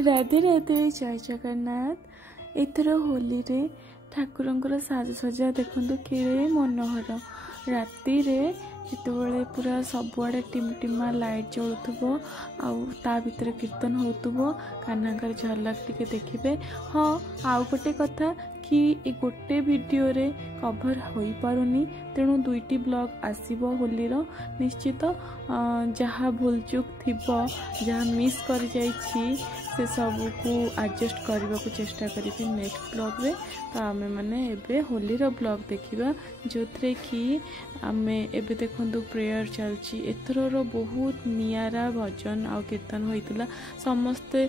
राधे राधे जय जगन्नाथ। एथर होली रे ठाकुरंकर साजसज्जा देखु केड़े मनोहर। राति रे जितेबाला पूरा सबुआड़े टिमटिमा लाइट जलुथबो ता भितर कीर्तन होतुबो कान्हाकर झलक टिके देखिबे। हाँ आउ गोटे कथा कि ए गोटे वीडियो रे कवर हो पारुनी, तेणु दुईटी ब्लॉग आसीबो होलीर निश्चित। जहाँ भूलचूक थिबो जहाँ मिस कर जाइछि से सब को एडजस्ट करने को चेष्टा करी नेक्स्ट ब्लॉग रे। तो आमे माने एबे होलीर ब्लॉग देखिबा जो थे कि आमे एबे देखंतु प्रेयर चलची। एथरर बहुत नियारा भजन आ कीर्तन होइतिला। समस्ते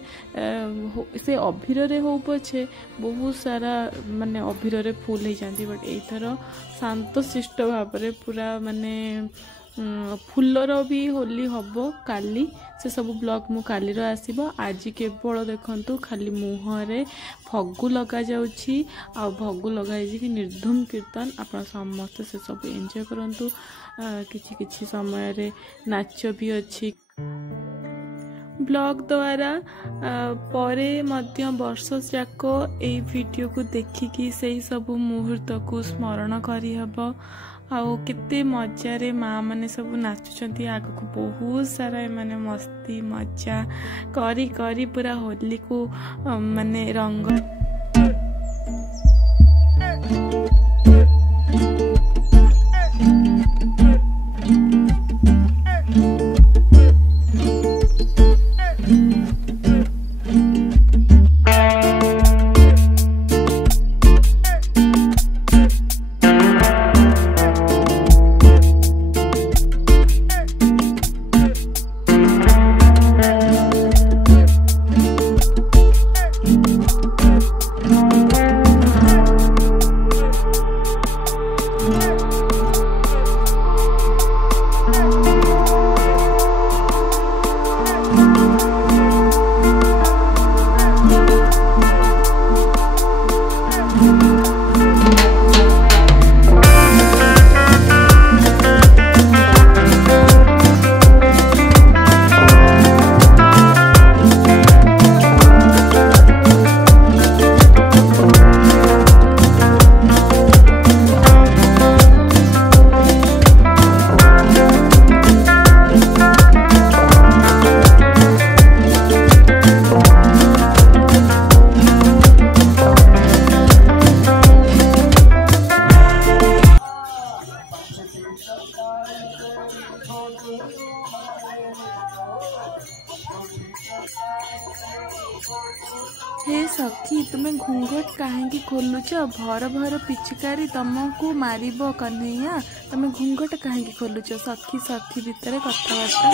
से अभिर रे हो पछे बहुत सारा माने अभिर रे फुल हो जाती, बट एथर शांत शिष्ट भाव रे पूरा माने फुलर भी होली हबो काली। से सब ब्लॉग मु काली रो आसीबो। आज केवल देखंतु खाली मुहरे फगु लगा जाउछि आ भगु लगाई कि निर्धूम कीर्तन। आपण समस्त से सब एंजॉय करंतु। किछि किछि समय रे नाच भी अछि ब्लॉग द्वारा। परे मध्य वर्ष जाक ए वीडियो को देखिकी से सब मुहूर्त को स्मरण करी हबो। आउ केते मजारे माँ माने सब नाचुचंती आग को बहुत सारा माने मस्ती मजा करी करी पूरा होली को माने रंग हे सखी तुम्हें घूंघट कहीं खोलुच? भर भर पिचकारी तुमको मारिबो कन्हैया, तुम्हें घूंघट कहीं खोलुच? सखी सखी भितर कथबार्ता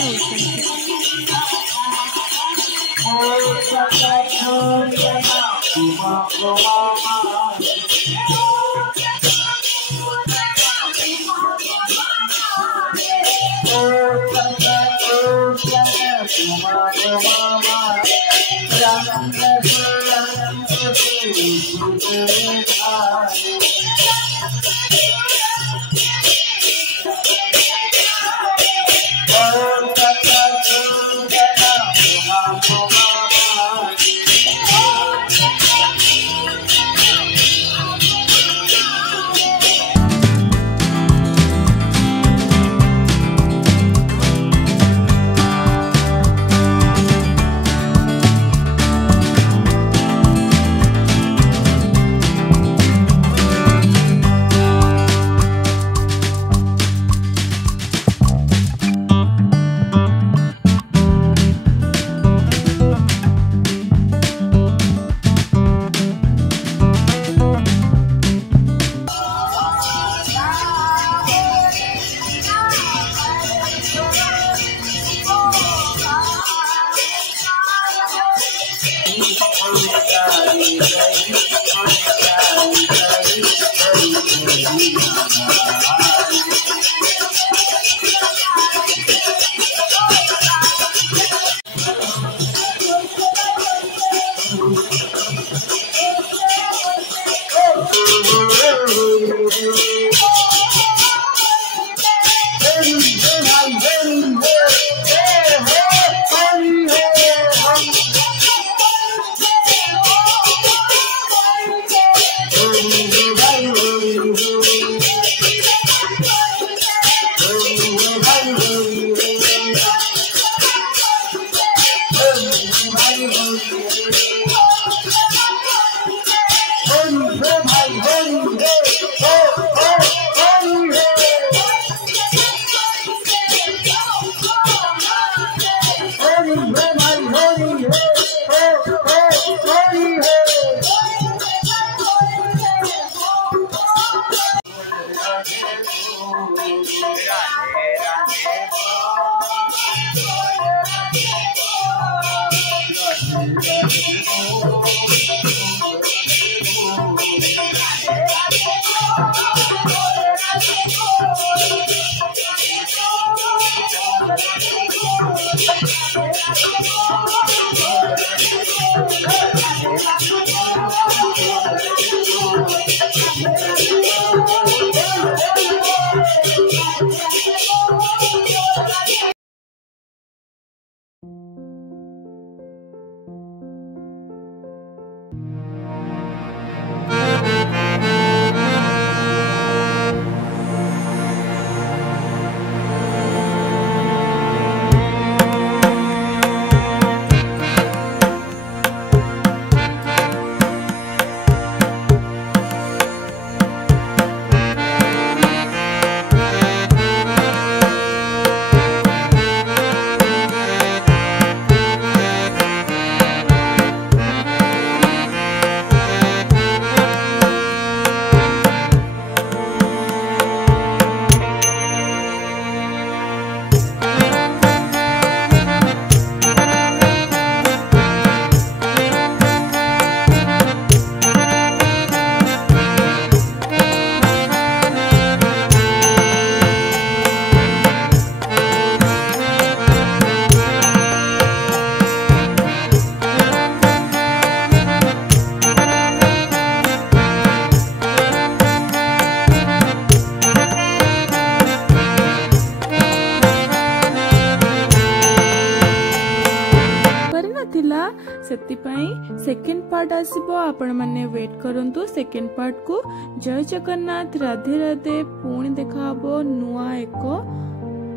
सेकेंड पार्ट आसीबो आपण माने वेट करंतु सेकेंड पार्ट को। जय जगन्नाथ, राधे राधे। पुणी देखा हबो नुआ एक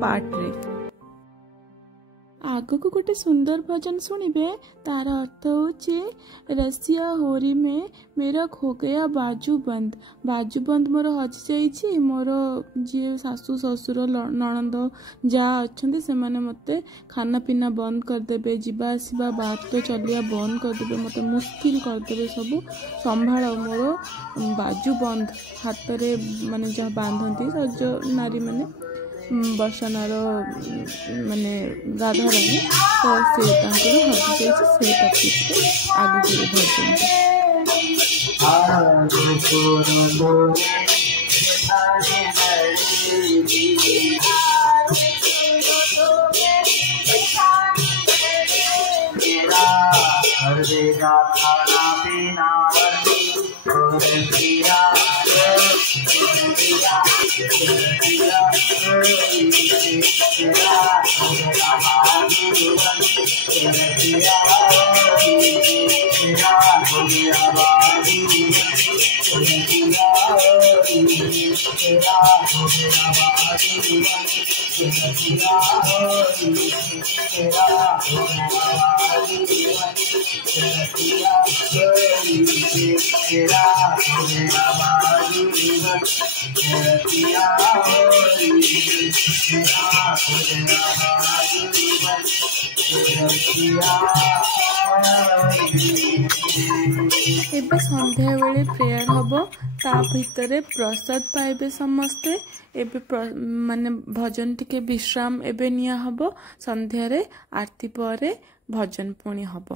पार्ट रे। आग को गोटे सुंदर भजन सुनिबे, तार अर्थ होचे रसिया होरी में मेरा खो गया बाजू बंद। बाजू बंद मोर हजि जाइछि। मोर जे सासू ससुर नणंद जा अच्छे से माने मते खाना पीना बंद कर देबे, जीवा आसीबा बात तो चलिया बंद कर देबे, मते मुश्किल कर देबे, सब संभाळ। मोर बाजू बंद हाथ रे माने जा बांधती सज नारी माने बसनार माने गाधा रही तो से हजि जाइए से टॉपिक आगे भजन। खाना पीना एबे संध्या बेले प्रेयर हबो, ता भितरे प्रसाद पाइबे समस्ते। एबे माने भजन टिके विश्राम एबे निया हबो। संध्या रे आरती परे भजन पुणी हबो।